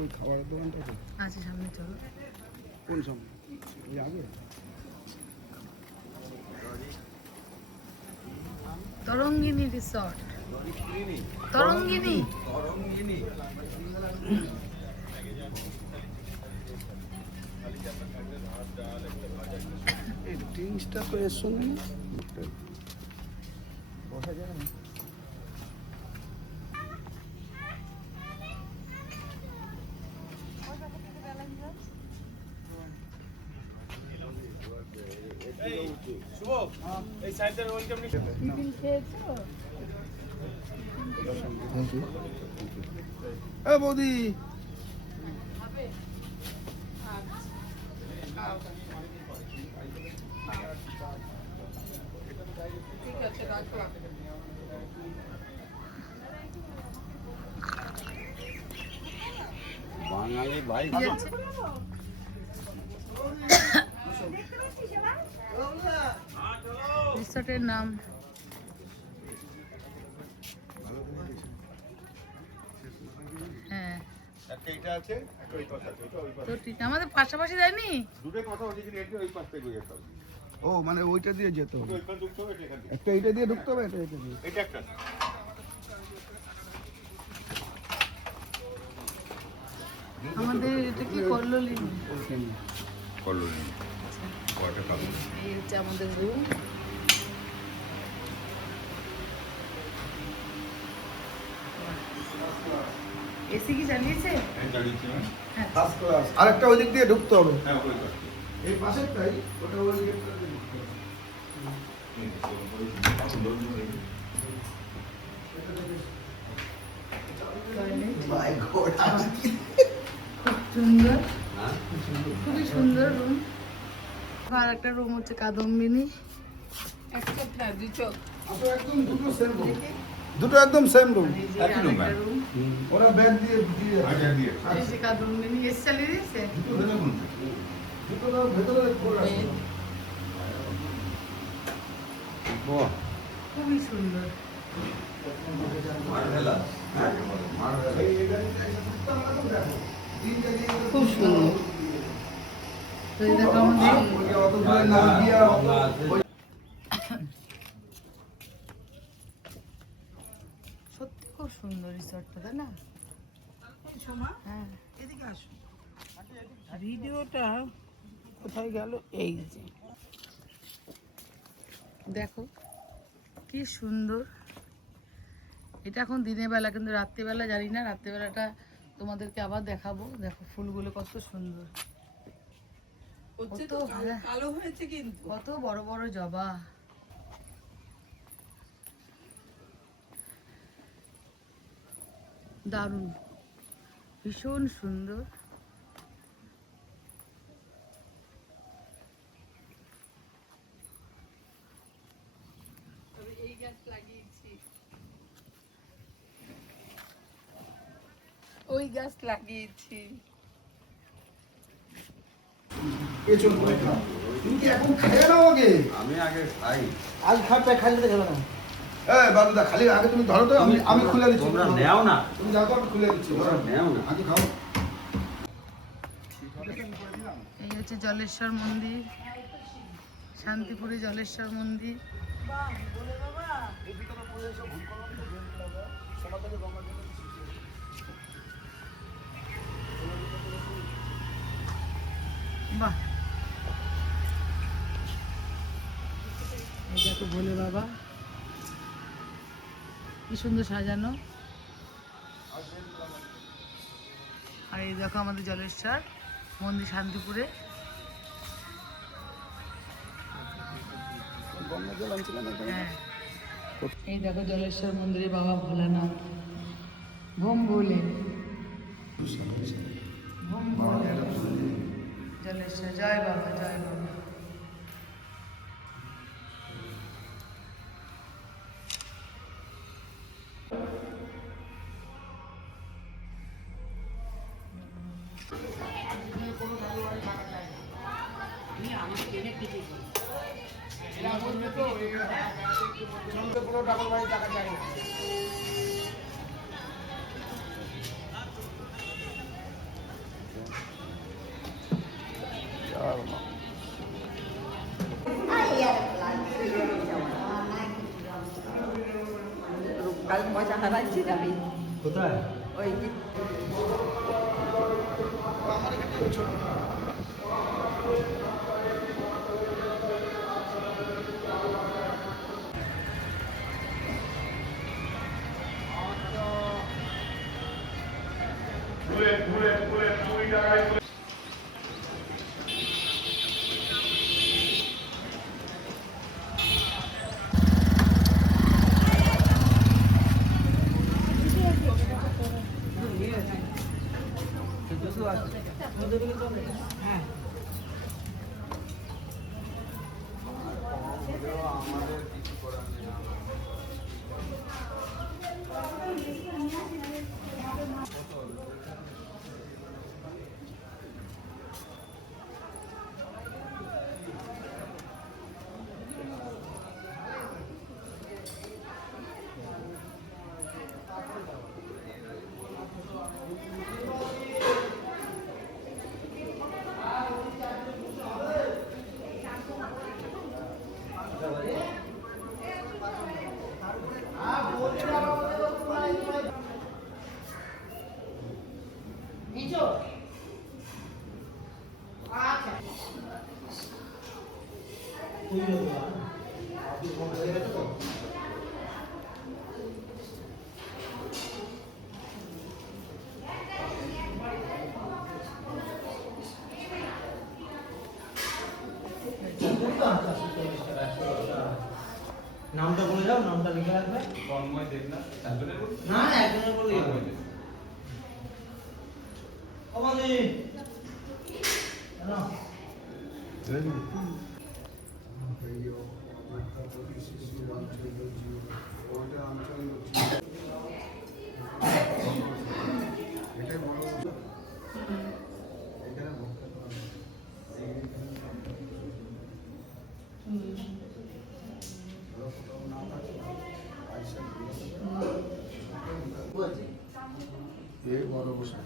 ওই খাবারের দোকানটা আছে সামনে, চলো। কোন সামনে? ওই আগে তরঙ্গিনী রিসর্ট। তরঙ্গিনী। এই ড্রিঙ্কসটা তো এর সঙ্গে না বসা যাবে না। বৌদি বাঙালি ভাই রিসর্টের নাম হ্যাঁ তো ঠিক, আমাদের পাশাপাশি যায়নি। ও মানে ওইটা দিয়ে যেতে হবে, একটা এইটা দিয়ে ঢুকতে হবে, এটা এটা দিয়ে। আমাদের এটা কি কল্লোলিনী? এই হচ্ছে আমাদের রুম। এসি কি চালিয়েছে? First class. আরেকটা ওই দিক দিয়ে ঢুকতে হবে, এই পাশেরটাই, ওটা ওই গেটটা দিয়ে ঢুকতে হবে। খুব সুন্দর, খুবই সুন্দর রুম। আর একটা রুম হচ্ছে কাদম্বিনী। দুটো একদম সেম রুম। রুম ওরা ব্যাগ দিয়ে দিয়ে কাদম্বিনী এসি চালিয়ে দিয়েছে। দুটো দাও ভেতরে করে রাখো। বাহ খুবই সুন্দর। খুব সুন্দর। তো এই দেখো সত্যি খুব সুন্দর রিসর্টটা, তাই না? হ্যাঁ, এদিকে আসো। ভিডিওটা কোথায় গেল? এই যে দেখো কি সুন্দর। এটা এখন দিনের বেলা, কিন্তু রাত্রিবেলা জানি না। রাত্রিবেলাটা তোমাদেরকে আবার দেখাবো। দেখো ফুলগুলো কত সুন্দর, কত কালো হয়েছে কিন্তু কত বড় বড় জবা। দারুণ, ভীষণ সুন্দর। এই গাছ লাগিয়েছি, ওই গাছ লাগিয়েছি। তুমি কি এখন খেয়ে নাও আগে? আমি আগে খাই। আজ খাটটা খালি খেলো না। বাবুদা খালি আগে তুমি ধরো তো, আমি খুলে দিচ্ছি। তোমরা নেও না, তুমি দেখো আমি খুলে দিচ্ছি। তোমরা নেও না। আগে খাও। এই হচ্ছে জলেশ্বর মন্দির, শান্তিপুরে জলেশ্বর মন্দির। বাহ, এই দেখো ভোলে বাবা কি সুন্দর সাজানো। আর এই দেখো আমাদের জলেশ্বর মন্দির শান্তিপুরে। হ্যাঁ, এই দেখো জলেশ্বর মন্দিরে বাবা ভোলানাথ। ভোম ভোলে, ভোম ভোলে জলেশ্বর। জয় বাবা, জয় বাবা। কাল পয়সা হারাচ্ছি যাবি কোথায়? ওই হ্যাঁ নামটা বলে যাও, নামটা লিখে রাখবে। তন্ময় দেবনাথ একজনের বলুন? না না, একজনের বলেই হবে। তন্ময় দেবনাথ। আমাদের না এটাই বড় এখানে ভক্ত বলছি এই বড় বসে